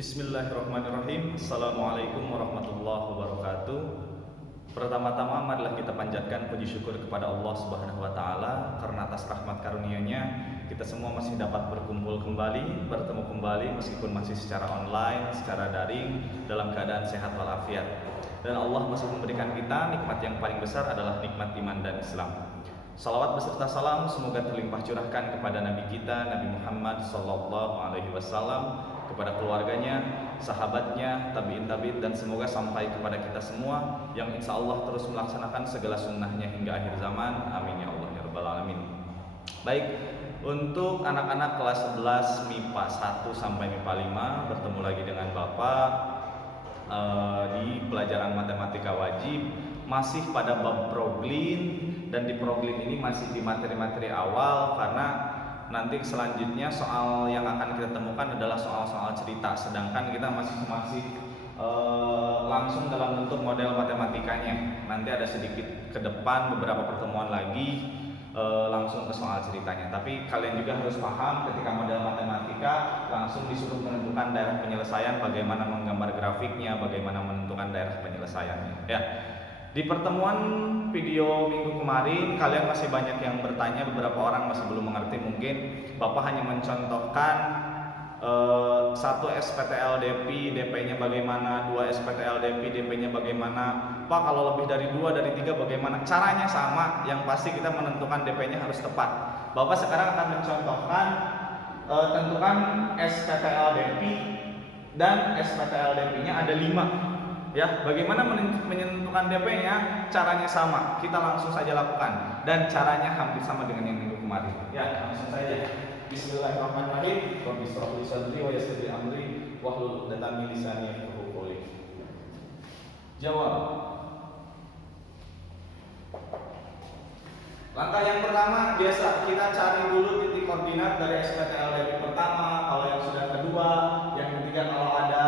Bismillahirrahmanirrahim. Assalamualaikum warahmatullahi wabarakatuh. Pertama-tama marilah kita panjatkan puji syukur kepada Allah Subhanahu wa taala karena atas rahmat karunia-Nya kita semua masih dapat berkumpul kembali, bertemu kembali meskipun masih secara online, secara daring dalam keadaan sehat walafiat. Dan Allah masih memberikan kita nikmat yang paling besar adalah nikmat iman dan Islam. Salawat beserta salam semoga terlimpah curahkan kepada Nabi kita Nabi Muhammad SAW, kepada keluarganya, sahabatnya, tabi'in dan semoga sampai kepada kita semua yang insya Allah terus melaksanakan segala sunnahnya hingga akhir zaman. Amin ya Allah ya Rabbal Alamin. Baik, untuk anak-anak kelas 11 MIPA 1 sampai MIPA 5 bertemu lagi dengan Bapak di pelajaran matematika wajib, masih pada bab proglin, dan di proglin ini masih di materi-materi awal karena nanti selanjutnya soal yang akan kita temukan adalah soal-soal cerita, sedangkan kita masih langsung dalam bentuk model matematikanya. Nanti ada sedikit ke depan beberapa pertemuan lagi langsung ke soal ceritanya. Tapi kalian juga harus paham ketika model matematika langsung disuruh menentukan daerah penyelesaian, bagaimana menggambar grafiknya, bagaimana menentukan daerah penyelesaiannya. Ya. Di pertemuan video minggu kemarin kalian masih banyak yang bertanya, beberapa orang masih belum mengerti. Mungkin Bapak hanya mencontohkan satu SPTLDP DP-nya bagaimana, 2 SPTLDP DP-nya bagaimana. Pak, kalau lebih dari 2 dari 3 bagaimana? Caranya sama, yang pasti kita menentukan DP-nya harus tepat. Bapak sekarang akan mencontohkan tentukan SPTLDP dan SPTLDP-nya ada 5. Ya, bagaimana menentukan DP-nya? Caranya sama, kita langsung saja lakukan, dan caranya hampir sama dengan yang minggu kemarin. Ya, langsung saja. Bismillahirrahmanirrahim. Rabbi shrah li sadri wa yassir li amri wahlul 'uqdatam min lisani yafqahu qawli. Jawab. Langkah yang pertama, biasa kita cari dulu titik koordinat dari SPTLDP pertama. Kalau yang sudah kedua, yang ketiga kalau ada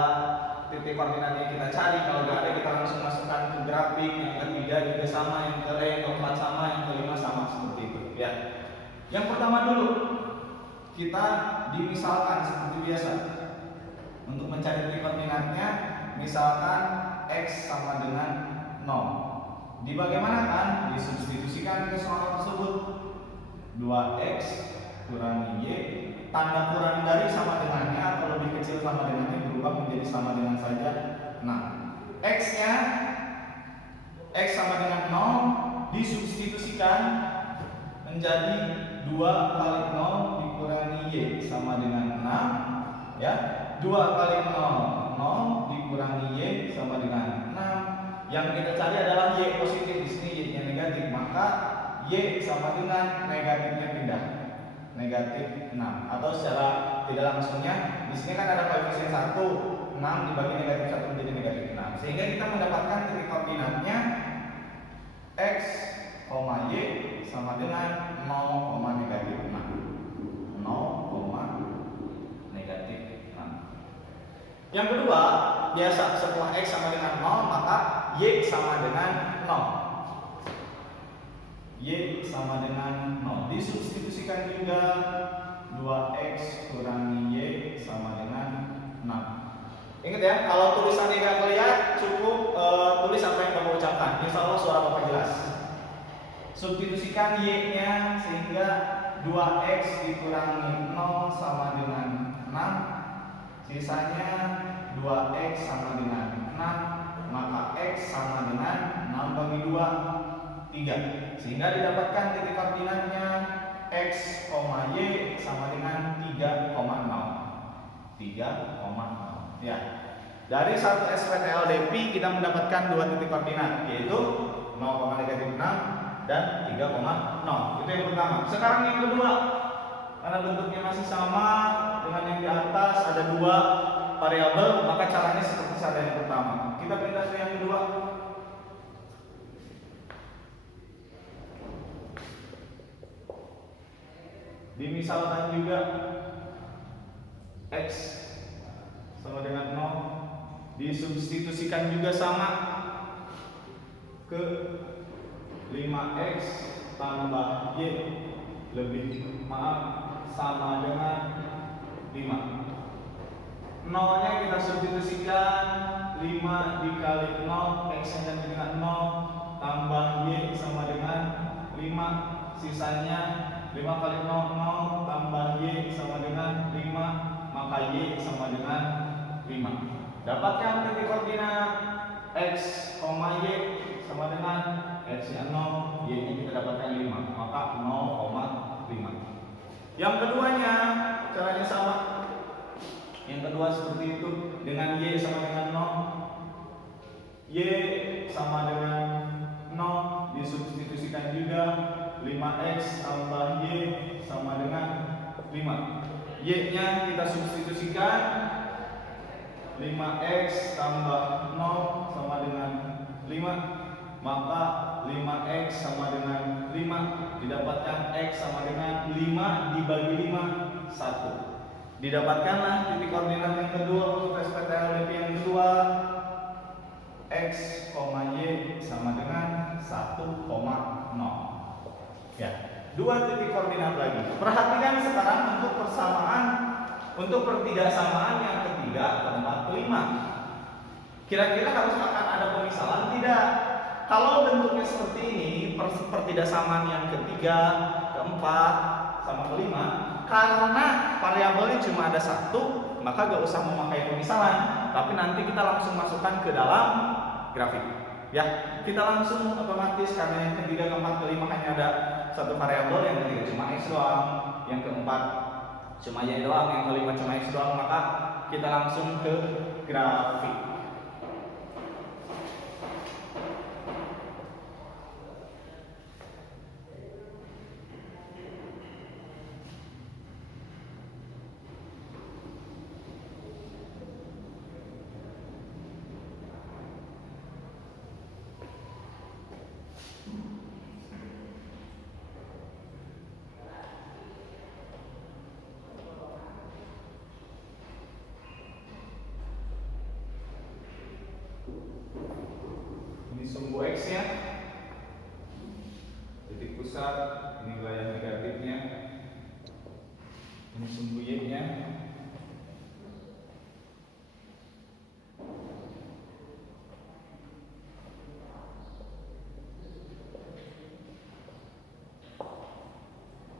titik koordinatnya kita cari, kalau nggak ada kita langsung masukkan ke grafik. Yang ketiga juga sama, yang keempat sama, yang kelima sama, seperti itu ya. Yang pertama dulu kita dimisalkan seperti biasa. Untuk mencari titik koordinatnya, misalkan x sama dengan 0. Dibagaimanakan? Disubstitusikan ke soal tersebut. 2x kurangi y, tanda kurang dari sama dengannya atau lebih kecil sama dengannya berubah menjadi sama dengan saja. Nah, x-nya x sama dengan 0 disubstitusikan menjadi 2 kali 0 dikurangi y sama dengan 6 ya. 2 kali 0 0 dikurangi y sama dengan 6. Yang kita cari adalah y positif, di sini y-nya negatif, maka y sama dengan negatifnya pindah negatif 6, atau secara tidak langsungnya di sini kan ada koefisien 1, 6 dibagi negatif 1 menjadi negatif 6, sehingga kita mendapatkan titik koordinatnya x, y sama dengan 0, negatif 6. 0, negatif 6. Yang kedua, biasa setelah x sama dengan 0 maka y sama dengan 0. Y sama dengan 0. Disubstitusikan juga 2x kurangi y sama dengan 6. Ingat ya, kalau tulisannya nggak kelihatan cukup tulis apa yang Bapak ucapkan. Insya Allah suara Bapak jelas. Substitusikan y-nya sehingga 2x dikurangi 0 sama dengan 6. Sisanya 2x sama dengan 6, maka x sama dengan 6 bagi 2, 3, sehingga didapatkan titik koordinatnya x, y sama dengan 3,0. Ya. Dari satu SPTLDP kita mendapatkan 2 titik koordinat, yaitu 0, negatif 6 dan 3,0. Itu yang pertama. Sekarang yang kedua, karena bentuknya masih sama dengan yang di atas, ada 2 variabel, maka caranya seperti saja yang pertama. Kita pindah ke yang kedua. Dimisalkan juga x sama dengan 0, disubstitusikan juga sama ke 5x tambah y lebih sama dengan 5. 6 Nolnya kita substitusikan 5 dikali 0, X nya ganti dengan 0, tambah Y sama dengan 5, sisanya 5 kali 0, 0, tambah Y sama dengan 5, maka Y sama dengan 5. Dapatkan titik koordinat X, Y sama dengan X nya 0, Y nya kita dapatkan 5, maka 0,5. Yang keduanya caranya sama. Yang kedua seperti itu, dengan Y sama dengan 0, Y sama dengan 0 disubstitusikan juga, 5X tambah Y sama dengan 5. Y nya kita substitusikan, 5X tambah 0 sama dengan 5, maka 5X sama dengan 5, didapatkan X sama dengan 5 dibagi 5, 1. Didapatkanlah titik koordinat yang kedua untuk SPTLDP yang kedua, X, Y sama dengan 1,0. Ya, dua titik koordinat lagi. Perhatikan sekarang untuk persamaan, untuk pertidaksamaan yang ketiga, keempat, kelima. Kira-kira harus akan ada pemisalan tidak? Kalau bentuknya seperti ini, pertidaksamaan yang ketiga, keempat, sama kelima, karena variabelnya cuma ada satu, maka gak usah memakai pemisalan, tapi nanti kita langsung masukkan ke dalam grafik. Ya, kita langsung otomatis karena yang ketiga, keempat, kelima hanya ada satu variabel, yang ketiga cuma X doang, yang keempat cuma Y doang, yang kelima cuma X doang, maka kita langsung ke grafik. Ini sumbu X nya, titik pusat, ini wilayah negatifnya, ini sumbu Y nya,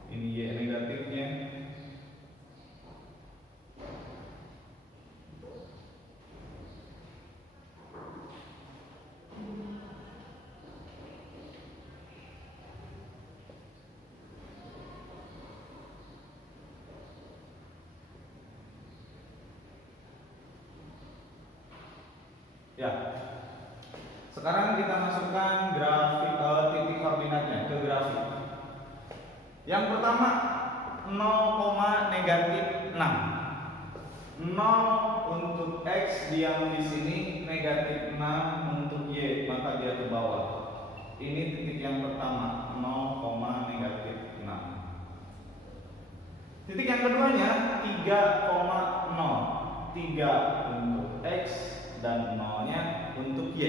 ini Y negatifnya, ya. Sekarang kita masukkan grafik titik koordinatnya ke grafik. Yang pertama 0, negatif 6. 0 untuk X diam di sini, negatif 6 untuk Y, maka dia ke bawah. Ini titik yang pertama, 0, negatif 6. Titik yang keduanya 3,0. 3 untuk X dan 0-nya untuk Y.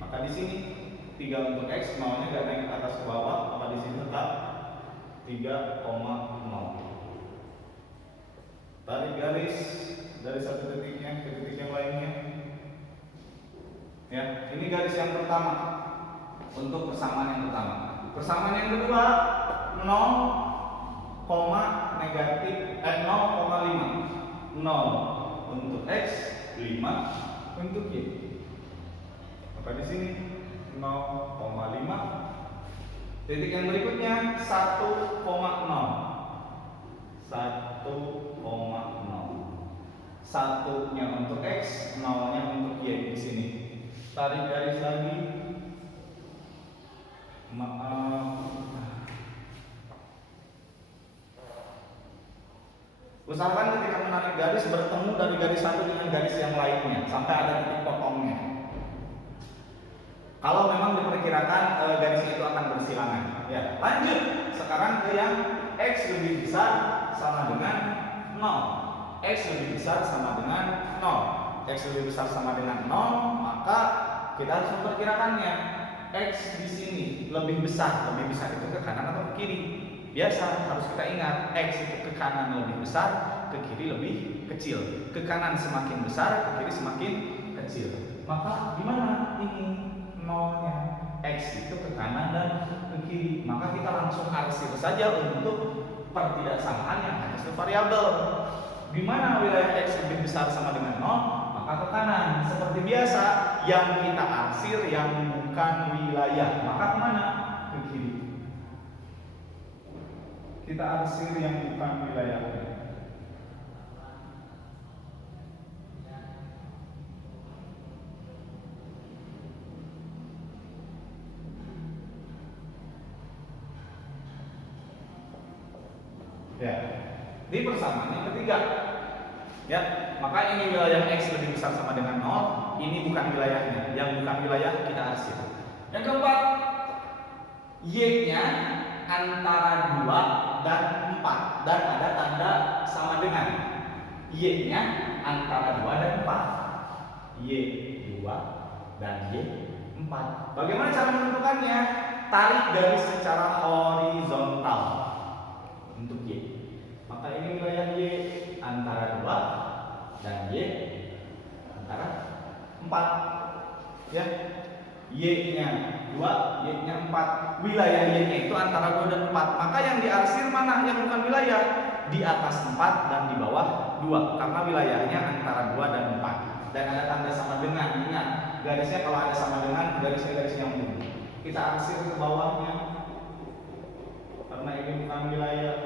Maka di sini 3 untuk X, 0-nya gak naik ke atas ke bawah, maka di sini tetap 3,0. Tarik garis dari satu titiknya ke titik yang lainnya. Ya, ini garis yang pertama untuk persamaan yang pertama. Persamaan yang kedua 0, negatif 0,5. 0 untuk X, 5 untuk Y. Maka di sini 0,5. Titik yang berikutnya 1,0. 1,0. Satunya untuk X, 0-nya untuk Y di sini. Tarik garis lagi. Usahakan ketika menarik garis bertemu dari garis satu dengan garis yang lainnya sampai ada titik potongnya. Kalau memang diperkirakan garisnya itu akan bersilangan. Ya, lanjut. Sekarang ke yang X lebih besar sama dengan 0. X lebih besar sama dengan 0. X lebih besar sama dengan 0, maka kita harus memperkirakannya. X di sini lebih besar itu ke kanan atau ke kiri? Biasa harus kita ingat X itu ke kanan lebih besar, ke kiri lebih kecil. Ke kanan semakin besar, ke kiri semakin kecil. Maka gimana ini nolnya? X itu ke kanan dan ke kiri. Maka kita langsung arsir saja untuk pertidaksamaan yang hanya satu variabel. Di mana wilayah X lebih besar sama dengan 0, maka ke kanan. Seperti biasa, yang kita arsir yang bukan wilayah, maka kemana? Ke kiri. Kita arsir yang bukan wilayah. Ya, di persamaan yang ketiga, ya, maka ini wilayah X lebih besar sama dengan 0, ini bukan wilayahnya, yang bukan wilayah kita arsir. Yang keempat, Y-nya antara 2 dan 4 dan ada tanda sama dengan. Y-nya antara 2 dan 4. Y 2 dan Y 4. Bagaimana cara menentukannya? Tarik garis secara horizontal untuk Y. Maka ini wilayah Y antara 2 dan Y antara 4. Ya. Y-nya 2, Y-nya 4. Wilayah Y-nya itu antara 2 dan 4. Maka yang diarsir mana? Yang bukan wilayah. Di atas 4 dan di bawah 2. Karena wilayahnya antara 2 dan 4. Dan ada tanda sama dengan. Ingat, garisnya kalau ada sama dengan, garisnya garis yang bunyi. Kita arsir ke bawahnya. Karena ini bukan wilayah.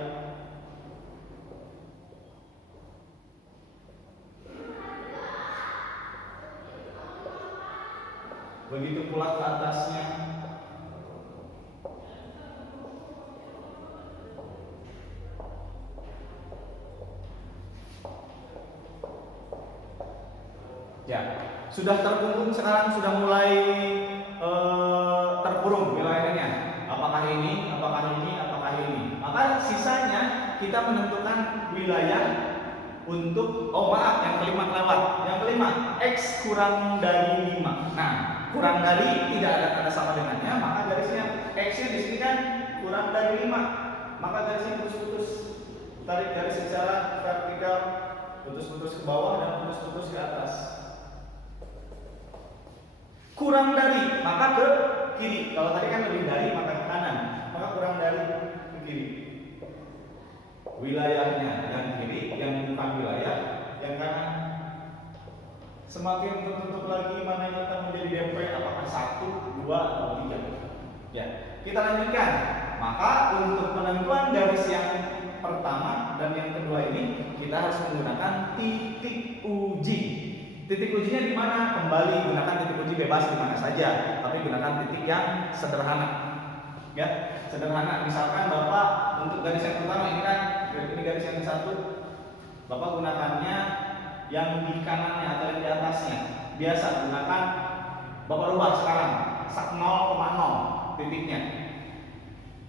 Begitu pula ke atasnya. Ya, sudah terkurung sekarang, sudah mulai terkurung wilayahnya. Apakah ini, apakah ini, apakah ini. Maka sisanya kita menentukan wilayah untuk, yang kelima kelewat. Yang kelima, X kurang dari 5. Nah, kurang dari tidak ada tanda sama dengannya, maka garisnya X-nya di sini kan kurang dari 5. Maka garisnya putus-putus. Tarik garis secara vertikal, putus-putus ke bawah dan putus-putus ke atas. Kurang dari, maka ke kiri. Kalau tadi kan lebih dari, maka ke kanan. Maka kurang dari ke kiri. Wilayahnya yang kiri, yang bukan wilayah yang kanan. Semakin tertutup lagi mana yang akan menjadi DP, apakah 1, 2, atau 3. Ya, kita lanjutkan. Maka untuk penentuan garis yang pertama dan yang kedua ini kita harus menggunakan titik uji. Titik ujinya di mana? Kembali gunakan titik uji bebas di mana saja, tapi gunakan titik yang sederhana. Ya, sederhana. Misalkan Bapak untuk garis yang pertama ini kan, ini garis yang ke-1. Bapak gunakannya yang di kanannya atau yang di atasnya. Biasa gunakan, Bapak rubah sekarang 0,0 titiknya.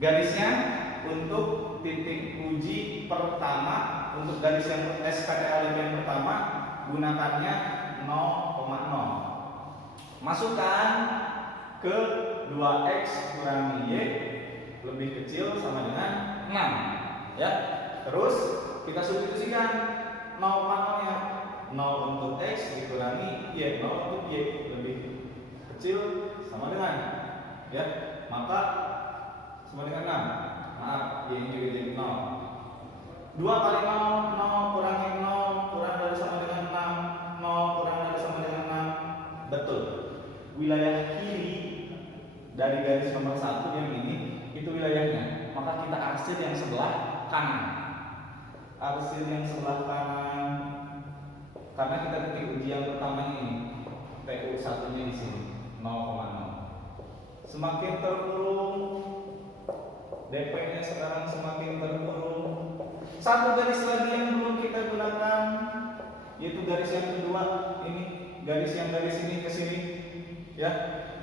Garisnya untuk titik uji pertama, untuk garis yang SKTL yang pertama gunakannya 0,0. Masukkan ke 2X kurangi Y lebih kecil sama dengan 6. Ya. Terus kita substitusikan 0,0-nya. 0 untuk X dikurangi Y, 0 untuk Y lebih kecil sama dengan, ya, maka sama dengan 6. Maaf, Y ini juga jadi 0. 2 kali 0, 0 kurangi 0 kurang dari sama dengan 6. 0 kurang dari sama dengan 6. Betul. Wilayah kiri dari garis nomor 1 yang ini itu wilayahnya. Maka kita arsir yang sebelah kanan. Arsir yang sebelah kanan. Karena kita titik uji yang pertama ini, TU 1-nya di sini 0,0. Semakin terkurung, DP-nya sekarang semakin terkurung. Satu garis lagi yang belum kita gunakan, yaitu garis yang kedua. Ini garis yang dari sini ke sini, ya.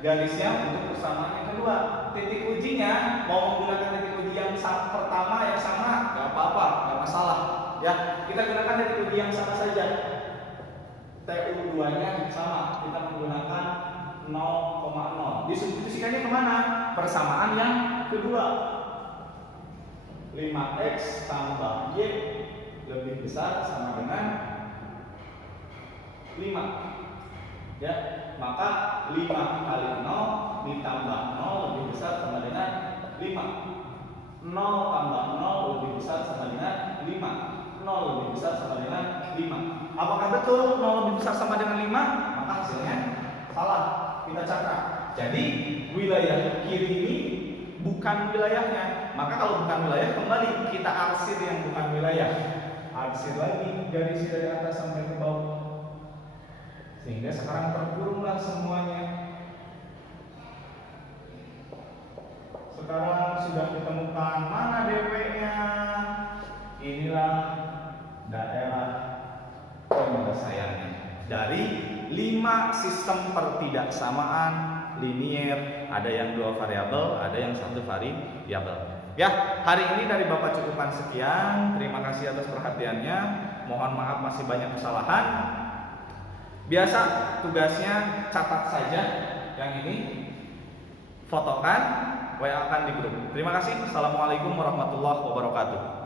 Garisnya untuk persamaan yang kedua. Titik ujinya mau menggunakan titik uji yang pertama yang sama, nggak apa-apa, nggak masalah. Ya, kita gunakan titik uji yang sama saja. TU2-nya sama, kita menggunakan 0,0. Disubstitusikannya kemana? Persamaan yang kedua. 5X tambah Y lebih besar sama dengan 5. Ya, maka 5 kali 0 ditambah 0 lebih besar sama dengan 5. 0 tambah 0 lebih besar sama dengan 5. 0 lebih besar sama dengan 5. Apakah betul 0 lebih besar sama dengan 5? Maka hasilnya salah. Kita catat. Jadi wilayah kiri ini bukan wilayahnya. Maka kalau bukan wilayah, kembali kita arsir yang bukan wilayah. Arsir lagi garis dari atas sampai ke bawah. Sehingga sekarang terkurunglah semuanya. Sekarang sudah ditemukan mana DP-nya. Inilah daerah penyelesaiannya. Dari 5 sistem pertidaksamaan linier, ada yang 2 variabel, ada yang 1 variabel. Ya, hari ini dari Bapak cukupan sekian. Terima kasih atas perhatiannya. Mohon maaf masih banyak kesalahan. Biasa tugasnya catat saja yang ini, fotokan, WA-kan di grup. Terima kasih. Assalamualaikum warahmatullahi wabarakatuh.